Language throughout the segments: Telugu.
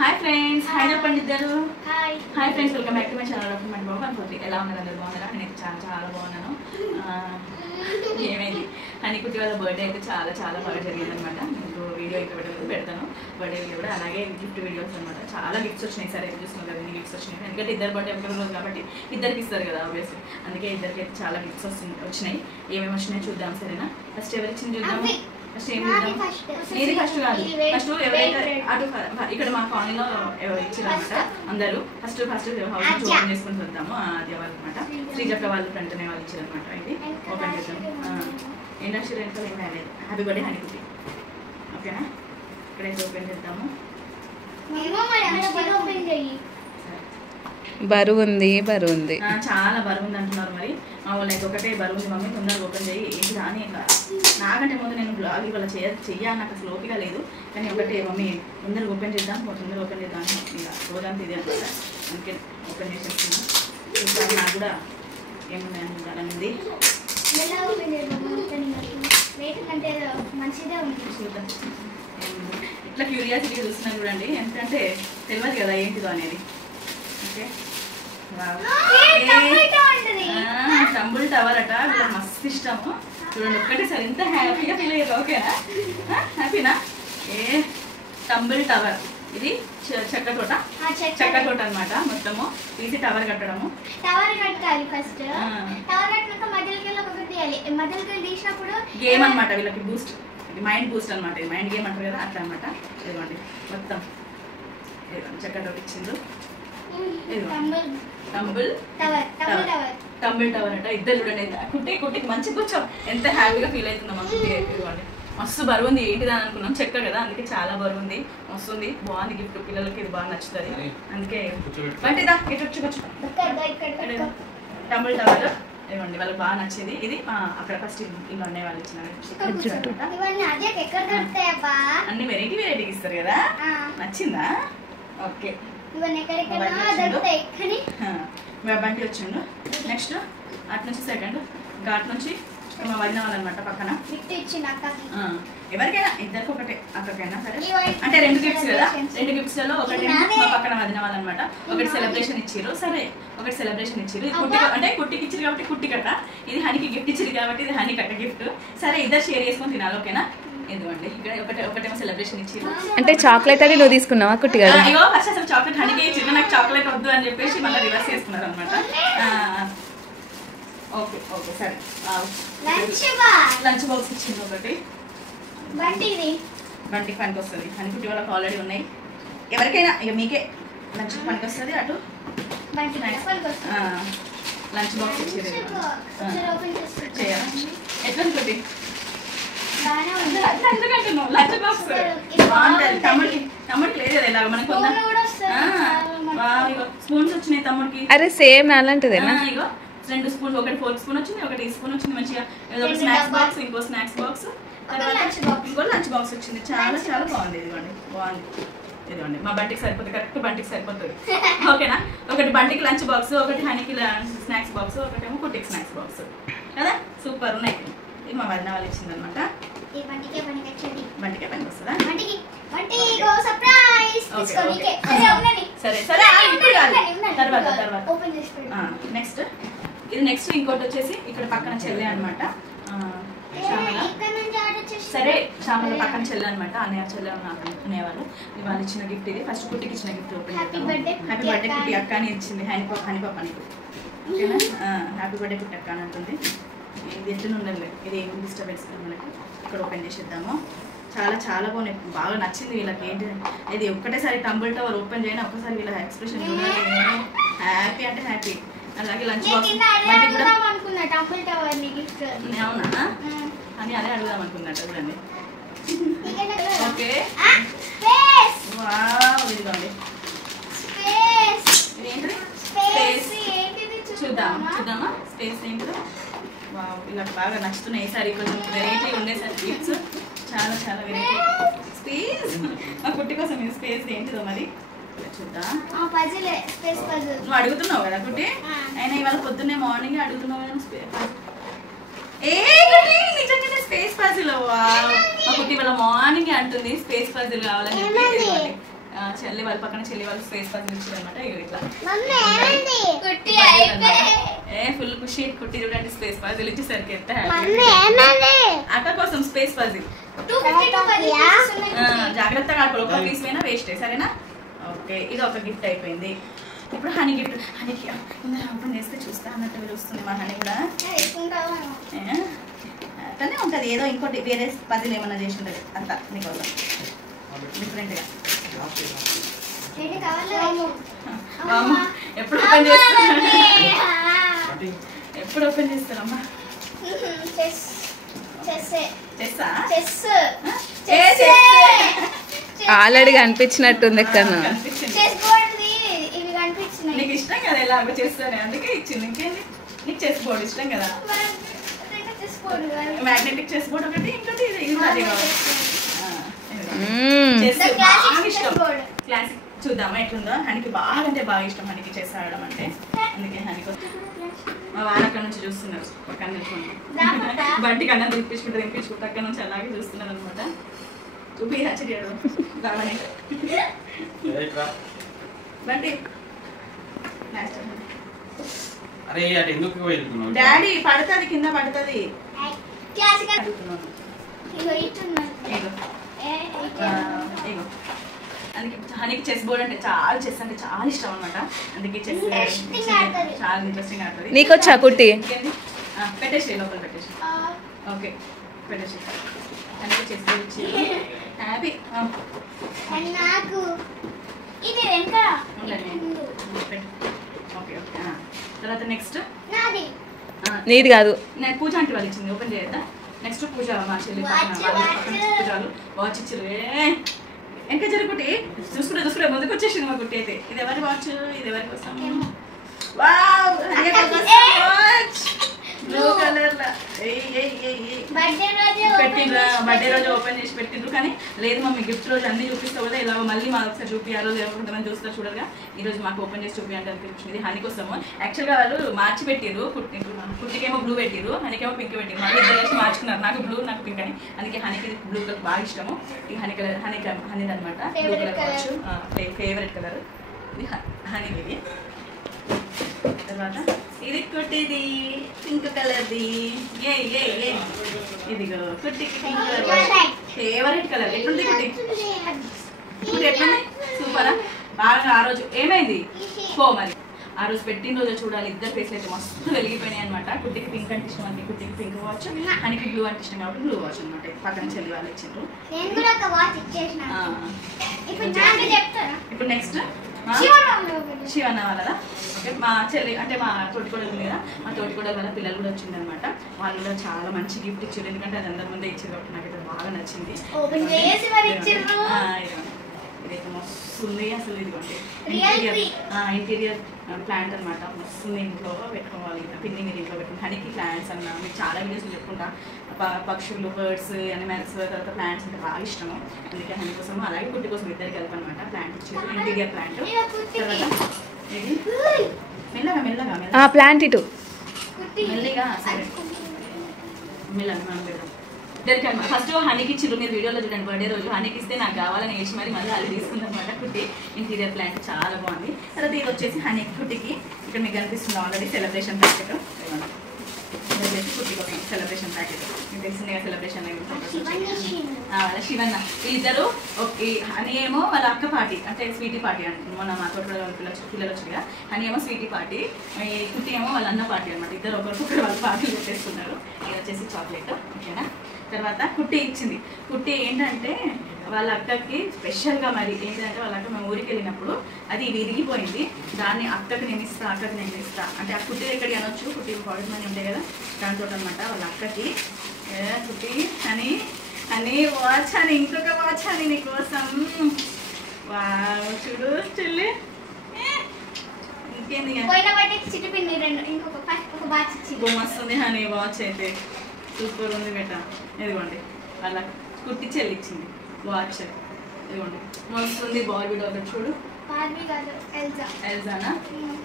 హాయ్ ఫ్రెండ్స్, హాయ్ చెప్పండి ఇద్దరు. Hi friends, welcome back to my channel of my బాబు అనుకోండి. ఎలా ఉన్నారు అందరు? బాగున్నారా? నేను చాలా చాలా బాగున్నాను. ఏమైంది హనీకుట్టి వాళ్ళ బర్త్డే అయితే చాలా చాలా బాగా జరిగిందనమాట. మీకు వీడియో ఇక్కడ పెడతాను. బర్త్డే వీడియో కూడా అలాగే గిఫ్ట్ వీడియోస్ అనమాట. చాలా గిఫ్ట్స్ వచ్చినాయి. సరే చూస్తున్నాం కదా, ఎన్ని గిఫ్ట్స్ వచ్చినాయి. ఎందుకంటే ఇద్దరు బర్త్డే ఒక రోజు కాబట్టి ఇద్దరికి ఇస్తారు కదా ఆబ్వియస్లీ. అందుకే ఇద్దరికి అయితే చాలా గిఫ్ట్స్ వచ్చినాయి. ఏమేమి వచ్చినాయి చూద్దాం, సరేనా? ఫస్ట్ ఎవరు ఇచ్చింది చూద్దాము. ఫస్ట్ ఏం చూద్దాం? ఏది ఫస్ట్ కాదు, ఫస్ట్ ఎవరైతే అటు ఇక్కడ మా కాలనీలో ఎవరు ఇచ్చారనమాట అందరూ. ఫస్ట్ హౌస్ ఓపెన్ చేసుకుని చూద్దాము. అది వాళ్ళు అనమాట, శ్రీజక్క వాళ్ళు ఫ్రెండ్ అనే వాళ్ళు ఇచ్చారనమాట. ఇది ఓపెన్ చేద్దాం. ఏంటంటే వెనకాల ఏం రాలేదు. హ్యాపీ బర్త్డే హనీకుట్టి. ఓకేనా? ఇక్కడైతే ఓపెన్ చేద్దాము. బరువు ఉంది, బరువు ఉంది, చాలా బరువు ఉంది అంటున్నారు. మరి మా వాళ్ళు అయితే ఒకటే బరువు ఉంది మమ్మీ, తొందరగా ఓపెన్ చేయి. ఏంటి రాని నాకంటే ముందు నేను బ్లాగ్ ఇవాళ చెయ్యాలి, నాకు అసలు ఓపిక లేదు. కానీ ఒకటే మమ్మీ తొందరగా ఓపెన్ చేద్దాం, తొందరగా ఓపెన్ చేద్దాం. ఇలా రోజంతా ఇది అనమాట. అందుకే ఓపెన్ చేసేస్తున్నాను. చూసాను నాకు కూడా ఏమున్నాయి చూద్దాం. ఇట్లా క్యూరియాసిటీ చూస్తున్నాను చూడండి, ఎందుకంటే తెలియదు కదా ఏంటిదో అనేది. ఓకే, టంబుల్ టవర్ అట, వీళ్ళకి మస్తు ఇష్టము. చూడండి ఒక్కటేసారి ఎంత హ్యాపీగా ఫీల్ అయ్యారు. ఓకేనా? హ్యాపీనా? టంబుల్ టవర్, ఇది చెక్క తోట అనమాట. మొత్తము తీసి టవర్ కట్టడము. టవర్ కట్టాలి ఫస్ట్. టవర్ కట్టినాక మధ్యలోకి తీసినప్పుడు గేమ్ అనమాట. వీళ్ళకి బూస్ట్, ఇది మైండ్ బూస్ట్ అనమాట. ఇది మైండ్ గేమ్ అంటారు కదా, అట్లా అనమాట. ఇదిగోండి మొత్తం చెక్క తోట ఇచ్చిండ్రు. టంబుల్ టవర్ అంట. ఇద్దరు చూడండి, కుట్టికి మంచి కూర్చో ఎంత హ్యాపీగా ఫీల్ అవుతుందో మా కుట్టి. ఇదిగోండి మస్తు బరువు ఉంది. ఏంటిదని అనుకున్నాం, చెక్క కదా, అందుకే చాలా బరువు ఉంది. వస్తుంది, బాగుంది గిఫ్ట్. పిల్లలకి ఇది బాగా నచ్చుతుంది. అందుకే బట్టిదా టంబుల్ టవర్ ఇవ్వండి, వాళ్ళకి బాగా నచ్చింది. ఇది అక్కడ ఫస్ట్ ఇల్లు అన్నయ్య వాళ్ళు ఇచ్చిన అన్ని వెరైటీకి ఇస్తారు కదా. నచ్చిందా? ఓకే, బండి వచ్చిండు. నెక్స్ట్ అటు నుంచి సెకండ్ ఘాట్ నుంచి మా వదిన వాళ్ళు అనమాట పక్కన. ఎవరికైనా ఇద్దరికి ఒకటే, అక్కడికైనా సరే. అంటే రెండు గిఫ్ట్స్ కదా, రెండు గిఫ్ట్స్ లో ఒకటి మా పక్కన వదిన వాళ్ళు అనమాట. ఒకటి సెలబ్రేషన్ ఇచ్చారు. సరే ఒకటి సెలబ్రేషన్ ఇచ్చారు. కుట్టి అంటే కుట్టికి ఇచ్చారు కాబట్టి కుట్టి కట్ట, ఇది హనీకి గిఫ్ట్ ఇచ్చారు కాబట్టి ఇది హనీ కట్ట గిఫ్ట్. సరే ఇద్దరు షేర్ చేసుకొని తినాలి. ఓకేనా? ఇదిగోండి ఇక్కడ ఒకటేమో సెలబ్రేషన్ ఇచ్చారు. అంటే చాక్లెట్ అది నువ్వు తీసుకున్నావా కుట్టి గారు? అయ్యో ఫస్ట్ అసలు చాక్లెట్ హనీకి ఇచ్చింది, నాకు చాక్లెట్ వద్దు అని చెప్పేసి మళ్ళీ రివర్స్ చేసుకున్నారు అనమాట. ఓకే ఓకే సరే. లంచ్ బాక్స్ ఇచ్చింది ఒకటి, బంటికి పనికి వస్తుంది. హనీకుట్టి వాళ్ళకి ఆల్రెడీ ఉన్నాయి. ఎవరికైనా ఇక మీకే లంచ్ పనికి వస్తుంది. అటు లంచ్ బాక్స్ ఇచ్చేది చేయాలి. ఎట్లా అనుకోండి లంచ్ బాక్స్ బాగుంటుంది. తమ్ముడికి లేదు ఇలాగ మనకు స్పూన్స్ వచ్చినాయి తమ్ముడికి. అరే సేమ్ అలాంటిదేనా? ఇగో రెండు స్పూన్, ఒకటి ఫోర్క్ స్పూన్ వచ్చింది, ఒకటి స్పూన్ వచ్చింది. మంచిగా స్నాక్స్ బాక్స్, ఇంకో స్నాక్స్ బాక్స్, ఇంకో లంచ్ బాక్స్ వచ్చింది. చాలా చాలా బాగుంది. ఇదిగోండి బాగుంది. ఇదిగోండి మా బంటికి సరిపోతుంది, కరెక్ట్ బంటికి సరిపోతుంది. ఓకేనా? ఒకటి బంటికి లంచ్ బాక్స్, ఒకటి హనీకి స్నాక్స్ బాక్స్, ఒకటేమో కుట్టికి స్నాక్స్ బాక్స్ కదా. సూపర్ ఉన్నాయి. ఇది మా వదిన వాళ్ళు ఇచ్చింది అనమాట. బంటికే పనికి వస్తుందా? సరే సరే తర్వాత నెక్స్ట్ ఇది నెక్స్ట్ ఇంకోటి వచ్చేసి ఇక్కడ పక్కన చెల్లె అనమాట. సరే శ్యామల పక్కన చెల్లె అనమాట. అన్నయ్య చెల్లె అనేవాళ్ళు. వాళ్ళు ఇచ్చిన గిఫ్ట్ ఇది. ఫస్ట్ కుట్టికి ఇచ్చిన గిఫ్ట్ ఓపెన్ చేద్దాం. హ్యాపీ బర్త్డే కుట్టి అక్క అని ఇచ్చింది. హనీపాప అని. ఓకేనా? హ్యాపీ బర్త్డే కుట్టి అక్క అని అంటుంది. ఇది ఎట్లా ఉండాలి, ఇది ఏమి డిస్టర్బెన్స్ మనకి. ఇక్కడ ఓపెన్ చేసేద్దాము. చాలా చాలా బాగున్నాయి, బాగా నచ్చింది వీళ్ళకి. ఏంటి ఇది ఒక్కటేసారి టంబుల్ టవర్ ఓపెన్ చేయని ఒక్కసారి వీళ్ళ ఎక్స్ప్రెషన్ హ్యాపీ అంటే హ్యాపీ. అలాగే లంచ్ బాక్స్ అవునా అని అదే అడుగుదాం అనుకున్నట్టు చూడండి. ఓకే ఇదిగోండి ఇదేంటిది చూద్దామా స్పేస్ ఏంటిదో. వీళ్ళకి బాగా నచ్చుతున్నాయి. ఈసారి కొంచెం వెరైటీ ఉండేసరి గిఫ్ట్స్ చాలా చాలా వెరైటీ. స్పేస్ మా కుట్టి కోసం ఈ స్పేస్ ఏంటిదో మరి చూద్దాం. నువ్వు అడుగుతున్నావు కదా కుట్టి, అయినా ఇవాళ పొద్దున్నే మార్నింగ్ అడుగుతున్నావు కదా. నిజంగానే స్పేస్ పజిల్. మా కుట్టి ఇవాళ మార్నింగ్ అంటుంది స్పేస్ పజిల్ కావాలని చెప్పి చెల్లి వాళ్ళ పక్కన చెల్లి వాళ్ళు స్పేస్ పజిల్ ఇచ్చారనమాట. ఇట్లా ఫుల్ ఖుషి. కుట్టి చూడండి స్పేస్ పజిల్ ఇచ్చేసరికి ఎంత అక్క కోసం స్పేస్ పజిల్. జాగ్రత్తగా ఒక పీస్ అయినా వేస్ట్ సరేనా. ఓకే ఇది ఒక గిఫ్ట్ అయిపోయింది. ఇప్పుడు హనీ గిఫ్ట్. హనీకి ఓపెన్ చేస్తే చూస్తా అన్నట్టు చూస్తుంది మా హనీ కూడా. అట్లనే ఉంటుంది ఏదో ఇంకోటి వేరే పజిల్ ఏమన్నా చేసి ఉంటుంది అంతా నీకోసం డిఫరెంట్గా. ఎప్పుడు ఓపెన్ చేస్తారమ్మా? ఎప్పుడు ఓపెన్ చేస్తారమ్మా? ఆల్రెడీ కనిపించినట్టుంది ఎక్కడ. నీకు ఇష్టం కదా ఎలాగో చేస్తానే అందుకే ఇచ్చింది. ఇంకేంటి నీకు చెస్ బోర్డు ఇష్టం కదా. మ్యాగ్నెటిక్ చెస్ బోర్డ్ ఒకటి ఇంకోటి ఇది అది క్లాసిక్. చూద్దామా ఎట్లుందో. హనీకి బాగా అంటే బాగా ఇష్టం హనీకి చెస్ ఆడడం అంటే. అందుకే హనీకి మా వారు అక్కడ నుంచి చూస్తున్నారు పక్కన నిల్చుకొని. బంటికి అన్నం తినిపించుకుంటూ అక్కడ నుంచి అలాగే చూస్తున్నారు అనమాట. చూపి హచ్చడియాడు రావని బంటి. డాడీ పడుతుంది కింద పడుతుంది. అందుకే హనీకి చెస్ బోర్డ్ అంటే చెస్ అంటే చాలా ఇష్టం అనమాట. అందుకే చెస్ చాలా ఇంట్రెస్టింగ్ ఆడుతుంది. నీకు వచ్చా కుట్టి? పెట్టేసి లోపల పెట్టేసి. ఓకే పెట్టేసి. అందుకే చెస్ బోర్డ్ ఇచ్చి హ్యాపీ. Okay okay. తర్వాత నెక్స్ట్ నీది కాదు, నేను పూజ అంటే వాళ్ళు ఇచ్చింది. ఓపెన్ చేయద్దా? నెక్స్ట్ పూజ మా చెల్లి పూజలు వాచ్ ఇచ్చారు. ఇంకా జరుగుటి చూసుకుంటే ముందుకు వచ్చేసింది మా కుట్టి అయితే. ఇది ఎవరి వాచ్? ఇది ఎవరి కోసం? బ్లూ కలర్ పెట్టిండ్రా. బర్త్డే రోజు ఓపెన్ చేసి పెట్టిండ్రు. కానీ లేదు మమ్మీ గిఫ్ట్ రోజు అన్ని చూపిస్తావు కదా ఇలా మళ్ళీ మా ఒకసారి చూపి. ఆ రోజు ఎవరు చూస్తారు చూడగా ఈ రోజు మాకు ఓపెన్ చేసి చూపి అంటే అనిపించింది. ఇది హనీ కోసము. యాక్చువల్గా వాళ్ళు మార్చి పెట్టిరు. కుట్టికేమో బ్లూ పెట్టిరు, హనీకేమో పింక్ పెట్టిరు. మళ్ళీ ఇద్దరు కలిసి మార్చుకున్నారు. నాకు బ్లూ నాకు పింక్ అని. అందుకే హనీకి బ్లూ కలర్ బాగా ఇష్టము. ఈ హనీ కలర్ హనీది అనమాట. బ్లూ కలర్ కావచ్చు ఫేవరెట్ కలర్ ఇది హనీకి. ఇది తర్వాత ఇది కుట్టిది పింక్ కలర్ది. ఇదిగో కుట్టికి పింక్ కలర్ ఫేవరెట్ కలర్. ఎట్లుంది కుట్టి? కుట్టి ఎట్లుంది? సూపరా? బాగా. ఆ రోజు ఏమైంది పో మరి. ఆ రోజు పెట్టిన రోజు చూడాలి. ఇద్దరు ఫేస్లు అయితే మస్తు వెలిగిపోయినాయి అనమాట. కుట్టికి పింక్ అంటే ఇష్టం అండి. కుట్టికి పింక్ వాచ్, హనీకి బ్లూ అంటే ఇష్టం కాబట్టి బ్లూ వాచ్ అనమాట. పక్కన చెల్లి వాళ్ళు ఇచ్చిండ్రు. ఇప్పుడు నెక్స్ట్ శివన్న వాళ్ళదా? ఓకే. మా చెల్లి అంటే మా తోటికోడలు ఉంది కదా, మా తోటికోడల వల్ల పిల్లలు కూడా వచ్చింది అనమాట. వాళ్ళు కూడా చాలా మంచి గిఫ్ట్ ఇచ్చారు. ఎందుకంటే అది అందరి ముందే ఇచ్చారు కాబట్టి నాకైతే బాగా నచ్చింది. ఇదైతే మస్తుంది అసలు. ఇదిగోండి ఇంటీరియర్ ప్లాంట్ అనమాట. మస్తుంది. ఇంట్లో పెట్టుకోవాలి. పిన్నింగ్ ఇంట్లో పెట్టుకుని హనీకి ప్లాంట్స్ అన్న మీకు చాలా వీడియోస్ చెప్పుకుంటా. పక్షులు, బర్డ్స్, అనిమల్స్, తర్వాత ప్లాంట్స్ అంటే బాగా ఇష్టము. అందుకే హనీ కోసం అలాగే కుట్టి కోసం ఇద్దరికి కలిపి అనమాట ప్లాంట్ ఇచ్చారు. Interior plant. తర్వాత ఇది మెల్లగా మెల్లగా మెల్లగా ప్లాంట్ ఇటు మెల్లిగా సరే మెల్లగా మనం పెడదాం. ఇద్దరికి ఫస్ట్ హనీకి ఇచ్చిర్రు. మీరు వీడియోలో చూడండి. బర్త్డే రోజు హనీకి ఇస్తే నాకు కావాలని వేసి మరి మళ్ళీ అది తీసుకుందనమాట కుట్టి. ఇంటీరియర్ ప్లాంట్ చాలా బాగుంది. తర్వాత ఇది వచ్చేసి హనీ కుట్టికి ఇక్కడ మీకు కనిపిస్తుంది ఆల్రెడీ సెలబ్రేషన్ ప్యాకెట్. కుట్టి కోసం సెలబ్రేషన్ ప్యాకెట్ మీకు తెలిసిందే కదా. సెలబ్రేషన్ వాళ్ళ శివన్న వీళ్ళిద్దరు. హనీ ఏమో వాళ్ళ అక్క పార్టీ అంటే స్వీటీ పార్టీ అంటే మొన్న మా తోట పిల్లలు వచ్చారు. హనీ ఏమో స్వీటీ పార్టీ, కుట్టి ఏమో వాళ్ళ అన్న పార్టీ అనమాట. ఇద్దరు ఒకరికొకరు వాళ్ళ పార్టీలు పెట్టేస్తున్నారు. ఇది వచ్చేసి చాక్లెట్. ఓకేనా? తర్వాత కుట్టి ఇచ్చింది. కుట్టి ఏంటంటే వాళ్ళ అక్కకి స్పెషల్గా మరి ఏంటంటే వాళ్ళ అక్క మేము ఊరికి వెళ్ళినప్పుడు అది విరిగిపోయింది. దాన్ని అక్కకి నేను ఇస్తా, అక్కకి నేను ఇస్తా అంటే ఆ కుట్టి ఎక్కడికి అనొచ్చు. కుట్టి పౌడర్ మనీ ఉంటాయి కదా దాంతో అనమాట. వాళ్ళ అక్కకి కుట్టి అని వాచ్ అని ఇంకొక వాచ్ అని నీకోసం. చూడు చెల్లి ఇంకేంది మస్తుంది హనీ వాచ్ అయితే సూపర్ ఉంది బెట. ఇదిగోండి వాళ్ళ కుట్టి చెల్లిచ్చింది వాచ్. ఇదిగోండి మస్తుంది. బార్బీ డాల్ చూడు. ఎల్జానా?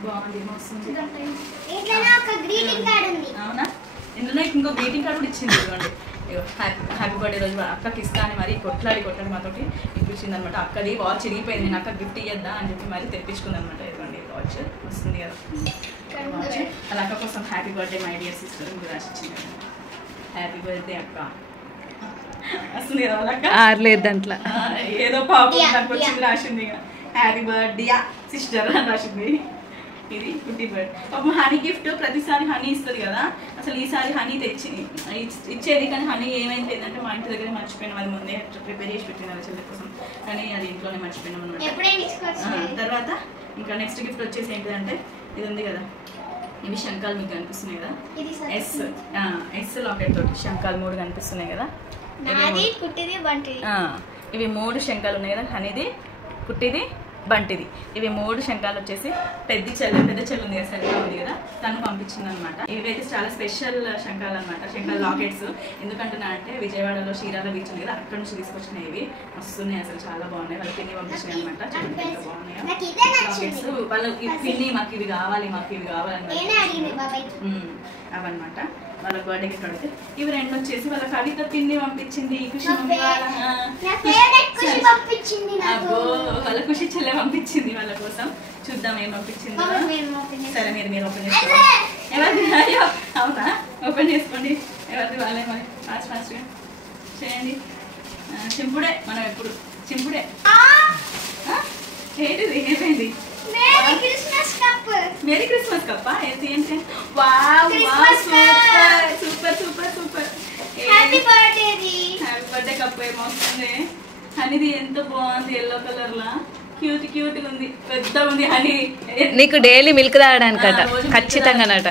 బాగుంది మస్తుంది. అవునా? ఇందులో ఇంకో గ్రీటింగ్ కార్డు కూడా ఇచ్చింది. ఇదిగోండి హ్యాపీ బర్త్డే రోజు అక్కకి ఇస్తా అని మరి కొట్లాడి మాతోటి ఇప్పించింది అనమాట. అక్కది వాచ్ చిరిగిపోయింది, నేను అక్క గిఫ్ట్ ఇయ్యద్దా అని చెప్పి మరి తెప్పించుకుంది అనమాట. ఇదిగోండి వాచ్ వస్తుంది కదా వాచ్. అలా అక్క కోసం happy birthday my dear sister కూడా రాసిచ్చింది. హ్యాపీ బర్త్డే అక్క వస్తుంది కదా వాళ్ళక్క ఆర్లేదు దాంట్లో ఏదో పాపం దానికి వచ్చింది రాసింది. హ్యాపీ బర్త్డే సిస్టర్ అని రాసింది. ఇది కుట్టి బర్డ్. పాపం హనీ గిఫ్ట్ ప్రతిసారి హనీ ఇస్తుంది కదా, అసలు ఈసారి హనీ ఇచ్చేది కానీ హనీ ఏమైంది ఏంటంటే మా ఇంటి దగ్గర మర్చిపోయినాం. అది ముందే ప్రిపేర్ చేసి పెట్టిన చెల్లి కోసం, కానీ అది ఇంట్లోనే మర్చిపోయినాం అనమాట. తర్వాత ఇంకా నెక్స్ట్ గిఫ్ట్ వచ్చేసి ఏంటిదంటే ఇది ఉంది కదా, ఇవి శంఖాలు మీకు కనిపిస్తున్నాయి కదా, ఎస్ లాకెట్ తోటి శంఖాలు 3 కనిపిస్తున్నాయి కదా. ఇవి 3 శంఖాలు ఉన్నాయి కదా, హనీది, కుట్టిది, బంటిది. ఇవి 3 శంఖాలు వచ్చేసి పెద్ద చెల్లి ఉంది కదా, సరిగా ఉంది కదా, తను పంపించింది అనమాట. ఇవైతే చాలా స్పెషల్ శంఖాలు అనమాట, శంఖాలు లాకెట్స్. ఎందుకంటున్నా అంటే విజయవాడలో శ్రీరాధ బీచ్ ఉంది కదా, అక్కడ నుంచి తీసుకొచ్చినాయి. ఇవి వస్తున్నాయి, అసలు చాలా బాగున్నాయి. వాళ్ళకి పిన్ని పంపించినాయి అనమాట. బాగున్నాయి లాకెట్స్. వాళ్ళకి పిన్ని మాకు ఇవి కావాలి అవన్నమాట. వాళ్ళ బర్త్డే గిఫ్ట్ అడిగితే ఇవి 2 వచ్చేసి వాళ్ళ కవిత పిన్ని పంపించింది. వాళ్ళ ఖుషి చెల్లె పంపించింది వాళ్ళ కోసం. చూద్దాం ఏం పంపించింది. సరే మీరు ఓపెన్ చేసుకోండి. ఎవరిది? అయ్యో అవునా, ఓపెన్ చేసుకోండి. ఎవరిది వాళ్ళే మరి ఫాస్ట్గా చేయండి. చింపుడే, మనం ఎప్పుడు చింపుడే. ఏంటిది ఏమైంది? మేరీ క్రిస్మస్ కప్ప ఏంటి? సూపర్ హ్యాపీ బర్త్డే కప్ ఏమవుతుంది. హనీది ఎంత బాగుంది, ఎల్లో కలర్ లా క్యూట్ ఉంది, పెద్దగా ఉంది. హనీ నీకు డైలీ మిల్క్ తాగడానికట ఖచ్చితంగా నట.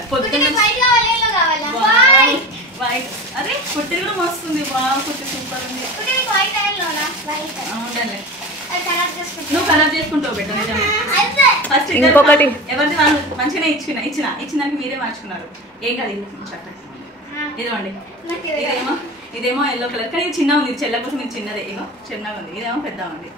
వైట్ అరే కుట్టి కూడా మస్తుంది. కుట్టి సూపర్ ఉంది. అవునండి, నువ్వు కలర్ చేసుకుంటావు బెట్ట. ఫస్ట్ ఇంకొకటి ఎవరిది వాళ్ళు మంచిగానే ఇచ్చినాక మీరే మార్చుకున్నారు. ఏం కాదు, ఇదిగోండి. ఇదేమో ఎల్లో కలర్, కానీ ఇది చిన్న ఉంది. చెల్ల కోసం ఇది చిన్నదే, ఇగో చిన్నగా ఉంది. ఇదేమో పెద్దగా ఉంది.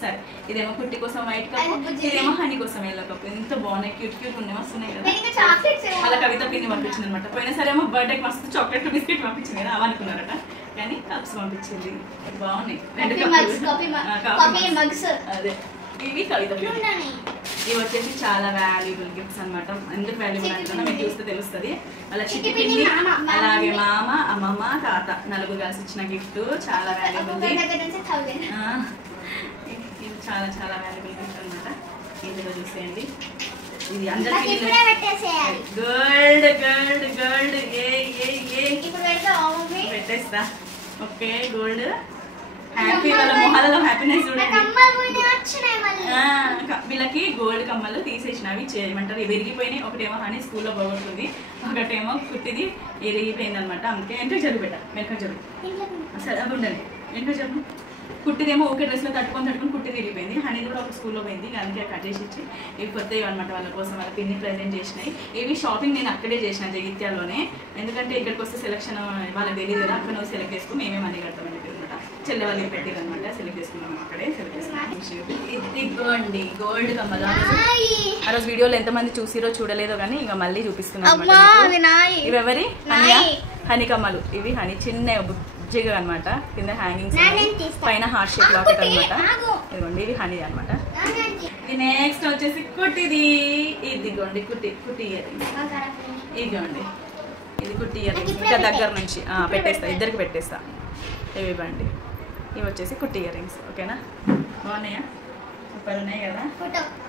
సరే ఇదేమో కుట్టి కోసం వైట్ కప్, ఇదేమో హనీ కోసం ఎల్లో కప్. ఎంత బాగున్నాయి, క్యూట్ ఉన్నాయి, వస్తున్నాయి కదా. వాళ్ళ కవిత పిన్ని పంపించింది అనమాట. పోయినా సరే ఏమో బర్త్డేకి మస్తు చాక్లెట్ బిస్కెట్ పంపించింది కదా, అవనుకున్నారట, కానీ కప్స్ పంపించింది. బాగున్నాయి. అదే ఇవి కవిత పిన్ని. ఇవి వచ్చేసి చాలా వాల్యుబుల్ గిఫ్ట్స్ అనమాట. ఎందుకు వాల్యుబుల్ అంటున్నా మీకు చూస్తే తెలుస్తుంది. వాళ్ళ చిట్టి పిన్ని, అలాగే మామ, అమ్మమ్మ, తాత 4 కలిసి ఇచ్చిన గిఫ్ట్ చాలా వాల్యుబుల్. ఇది చాలా వాల్యుబుల్ గిఫ్ట్ అనమాట. ఇందులో చూసేయండి. ఇది అందరికి గోల్డ్ పెట్టేస్తా. Okay gold happy. వాళ్ళ మొహాలలో హ్యాపీనెస్ చూడండి. వీళ్ళకి గోల్డ్ కమ్మలు తీసేసినవి చేయమంటారు, విరిగిపోయినాయి. ఒకటేమో హనీ స్కూల్లో పోగొడుతుంది, ఒకటేమో కుట్టిది విరిగిపోయింది అనమాట. అందుకే వెనక జరుగు వెనక జరుగు. సరే అది ఉండండి, వెనక జరుగు. కుట్టిదేమో ఓకే డ్రెస్లో తట్టుకొని కుట్టి విరిగిపోయింది. హనీ కూడా ఒక స్కూల్లో పోయింది, అందుకే కట్ చేసి ఇచ్చి ఇవి కొత్తవి అనమాట. వాళ్ళ కోసం వాళ్ళ పిన్ని ప్రజెంట్ చేసినాయి. ఇవి షాపింగ్ నేను అక్కడే చేసిన, జగిత్యాల్లోనే. ఎందుకంటే ఇక్కడికి వస్తే సెలక్షన్ వాళ్ళకి తెలియదు కదా, అక్కడ నువ్వు సెలెక్ట్ చేసుకుని మేమే మనీ కడతామని అనమాట. చెల్లె వాళ్ళకి పెట్టింది అనమాట. సెలెక్ట్ చేసుకున్నాం, అక్కడే సెలెక్ట్ చేసుకున్నాం. ఇదిగోండి గోల్డ్ కమ్మలు. ఆ రోజు వీడియోలో ఎంతమంది చూసిరో చూడలేదో కానీ ఇంకా మళ్ళీ చూపిస్తున్నాం అనమాట. ఇవి ఎవరి? హనీ కమ్మలు. ఇవి హనీ చిన్న బుజ్జిగా అనమాట. కింద హ్యాంగింగ్స్, పైన హార్ట్ షేప్ లాకెట్ అనమాట. ఇదిగోండి ఇవి హనీ అనమాట. ఇది నెక్స్ట్ వచ్చేసి కుట్టిది. ఇదిగోండి కుట్టి ఇయర్ రింగ్స్. ఇదిగోండి ఇది కుట్టి ఇయర్ రింగ్స్. ఇంకా దగ్గర నుంచి పెట్టేస్తా, ఇద్దరికి పెట్టేస్తా. ఇవి ఇవ్వండి. ఇవి వచ్చేసి కుట్టి ఇయర్ రింగ్స్. ఓకేనా, బాగున్నాయా? సూపర్ ఉన్నాయి కదా,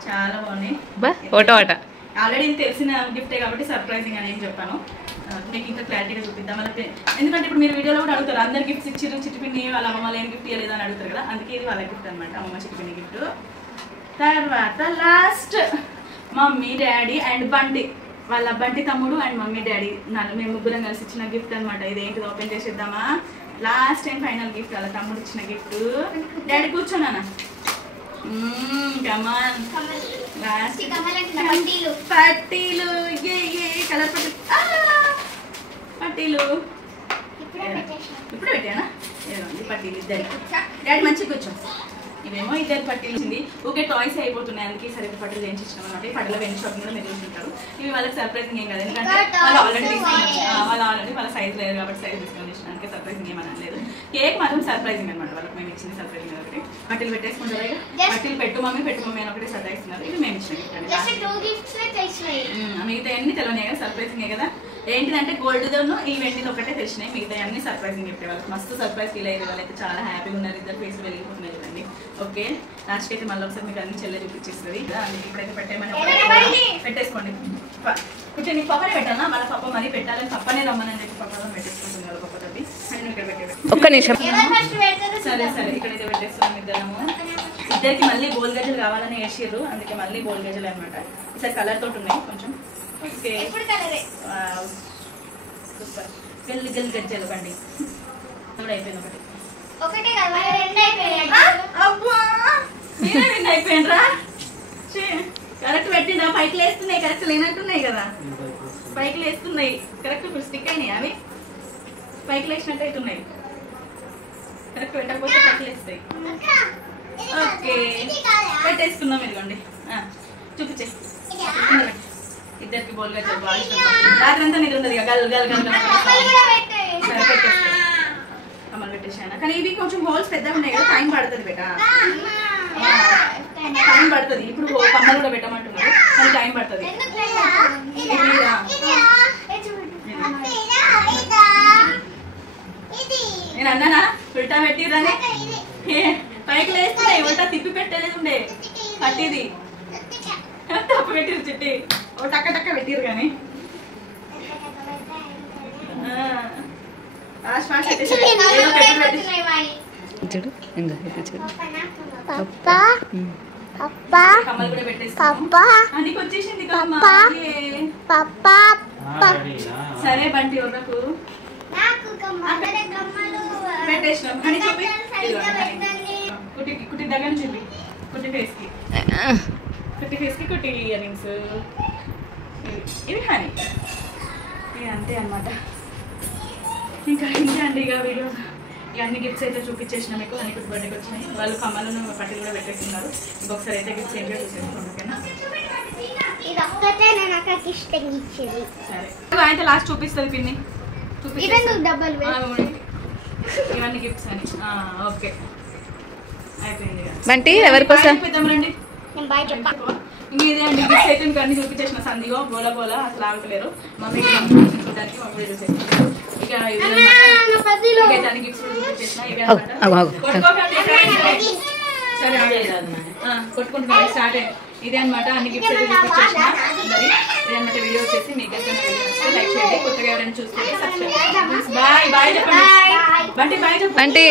చాలా బాగున్నాయి. ఆల్రెడీ ఇది తెలిసిన గిఫ్టే కాబట్టి సర్ప్రైజింగ్ అని ఏం చెప్పాను. మీకు ఇంకా క్లారిటీగా చూపిద్దాం. ఎందుకంటే ఇప్పుడు మీరు వీడియోలో కూడా అడుగుతారు, అందరు గిఫ్ట్స్ ఇచ్చారు, చిట్టిపిన్ని వాళ్ళ అమ్మమ్మ ఏం గిఫ్ట్ ఇవ్వలేదు అని అడుగుతారు కదా, అందుకే ఇది వాళ్ళ గిఫ్ట్ అనమాట, అమ్మమ్మ చిట్టిపిన్ని గిఫ్ట్. తర్వాత last mummy daddy and Bunty, వాళ్ళ బంటి తమ్ముడు అండ్ మమ్మీ డాడీ మేము ముగ్గురం కలిసి ఇచ్చిన గిఫ్ట్ అనమాట. ఇది ఏంటిది ఓపెన్ చేసేద్దామా? లాస్ట్ అండ్ ఫైనల్ గిఫ్ట్, వాళ్ళ తమ్ముడు ఇచ్చిన గిఫ్ట్. డాడీ కూర్చోనా? కమాన్. లాస్ట్ పట్టీలు. కలర్ పట్టీలు ఇప్పుడు పెట్టానా? పట్టీలు ఇద్దరు. డాడీ మంచిగా కూర్చో. ఇవేమో ఇద్దరు పట్టీలు ఇచ్చింది. ఓకే టాయ్స్ అయిపోతున్నాయి, అందుకే సరిగ్గా పట్టీలు చేయించాం అనమాట. ఈ పట్టీల వెండి షాపింగ్ కూడా మీరు చూసుకుంటారు. ఇవి వాళ్ళకి సర్ప్రైజింగ్ ఏం కాదు, ఎందుకంటే వాళ్ళు ఆల్రెడీ వాళ్ళ సైజ్ లేదు కాబట్టి సైజ్ తీసుకొని ఇచ్చినానికి సర్ప్రైజింగ్ ఏమని అనలేదు. కేక్ మాత్రం సర్ప్రైజింగ్ అనమాట, వాళ్ళకి మేము ఇచ్చింది సర్ప్రైజింగ్ ఒకటి. పట్టీలు పెట్టేసుకుంటారు, పట్టీలు పెట్టు మమ్మీ అని ఒకటి సతాయిస్తున్నారు. ఇది మేము ఇచ్చినాం. మిగతా అన్ని తెలియనే కదా, సర్ప్రైజింగే కదా. ఏంటిదంటే గోల్డ్తోను ఈ వెండిది ఒకటే తెలిసినాయి, మిగతా అన్ని సర్ప్రైజింగ్ చెప్పే వాళ్ళకి మస్తు సర్ప్రైజ్ ఫీల్ అయ్యేది. వాళ్ళైతే చాలా హ్యాపీగా ఉన్నారు, ఇద్దరు ఫేస్ వెళ్ళిపోతున్నాయి కదండి. ఓకే లాస్ట్కి అయితే మళ్ళీ ఒకసారి మీకు అన్ని చెల్లె చూపించేస్తుంది. ఇప్పుడైతే పెట్టేమని పెట్టేసుకోండి. కొంచెం నీకు పప్పనే పెట్టాలా, వాళ్ళ పప్ప మరీ పెట్టాలని పప్పనే రమ్మని చెప్పి పప్పలో పెట్టేసుకుంటుంది వాళ్ళ పప్పతోటి. అండ్ ఇక్కడ ఒక్క నిమిషం. సరే ఇక్కడైతే పెట్టేస్తున్నాం ఇద్దరము. ఇద్దరికి మళ్ళీ గోల్ గజ్జలు కావాలని వేసిర్రు, అందుకే మళ్ళీ గోల్ గజ్జలు అనమాట. ఈసారి కలర్ తోటి ఉన్నాయి కొంచెం. ఓకే సూపర్ గల్లి గజ్జలు బండి కూడా అయిపోయింది ఒకటి. అయిపోయిండ్రా కరెక్ట్ పెట్టిండ్రా, పైకి లేస్తున్నాయి కరెక్ట్ లేనట్టున్నాయి కదా, పైకి లేస్తున్నాయి కరెక్ట్ స్టిక్ అయినాయి, అవి పైకి లేచినట్టు అవుతున్నాయి. కరెక్ట్ పెట్టకపోతే పైకి లేస్తాయి. ఓకే పెట్టేసుకున్నాం. ఇదిగోండి చూపించే ఇద్దరికి బోల్ గజ్జలు బాగా ఇష్టం. రాత్రి అంతా నిద్ర ఉండదు, గల్ గల్ గల్ కమ్మలు పెట్టేసాను. కానీ ఇవి కొంచెం హోల్స్ పెద్దగా ఉన్నాయి కదా, టైం పడుతుంది బేట, టైం పడుతుంది. ఇప్పుడు కమ్మలు కూడా పెట్టమంటున్నారు కానీ టైం పడుతుంది. నేను అన్నానా ఉల్టా పెట్టిరని, పైకి లేస్తున్నాయి, ఉల్టా తిప్పి పెట్టలేదు ఉండే పట్టిది తప్పు పెట్టిరు చుట్టి ఓ టక్క టక్క పెట్టిరు. కానీ కమ్మలు కూడా పెట్టేస్తాము. అందుకు వచ్చేసింది సరే బంటి వరకు పెట్టేసినాం. కానీ చూపి కుట్టి దగ్గర చూపి, కుట్టి ఫేస్ కి కుట్టి ఇయరింగ్స్ ఇవి హనీ ఇవి అంతే అనమాట. ఇంకా ఇంతే అండి ఇక వీడియో. ఇక అన్ని గిఫ్ట్స్ అయితే చూపించేసిన మీకు. అన్ని కుట్టి బర్త్డేకి వచ్చినాయి, వాళ్ళు కమ్మలను పట్టీలు కూడా పెట్టేస్తున్నారు. ఇంకొకసారి అయితే గిఫ్ట్స్ ఏంటో చూసేసుకోండి ఓకేనా. సరే అయితే లాస్ట్ చూపిస్తుంది పిన్ని, ఇవన్నీ గిఫ్ట్స్ అని. ఓకే అయిపోయింది. బంటి ఎవరికోసం పెద్దామండి ఇదే అండి గిఫ్ట్స్ అయితే మీకు అన్ని చూపించేసిన. సందిగో గోల గోల అసలు ఆగలేరు. మమ్మీ చూడడానికి మమ్మీ చూసేస్తాను. ఇక దాని గిఫ్ట్స్ చూపించేసిన ఇవే అనమాట. సరే కొట్టుకుంటున్నాం స్టార్ట్ అయ్యింది. ఇదే అనమాట అన్ని గిఫ్ట్స్ అయితే చూపించేసిన. ఇదే అనమాట వీడియో వచ్చేసి మీకు లైక్ చేయండి, కొత్తగా ఎవరైనా చూస్తే సబ్స్క్రైబ్. బాయ్ బాయ్ చెప్పండి బంటి, బాయ్ చెప్పండి.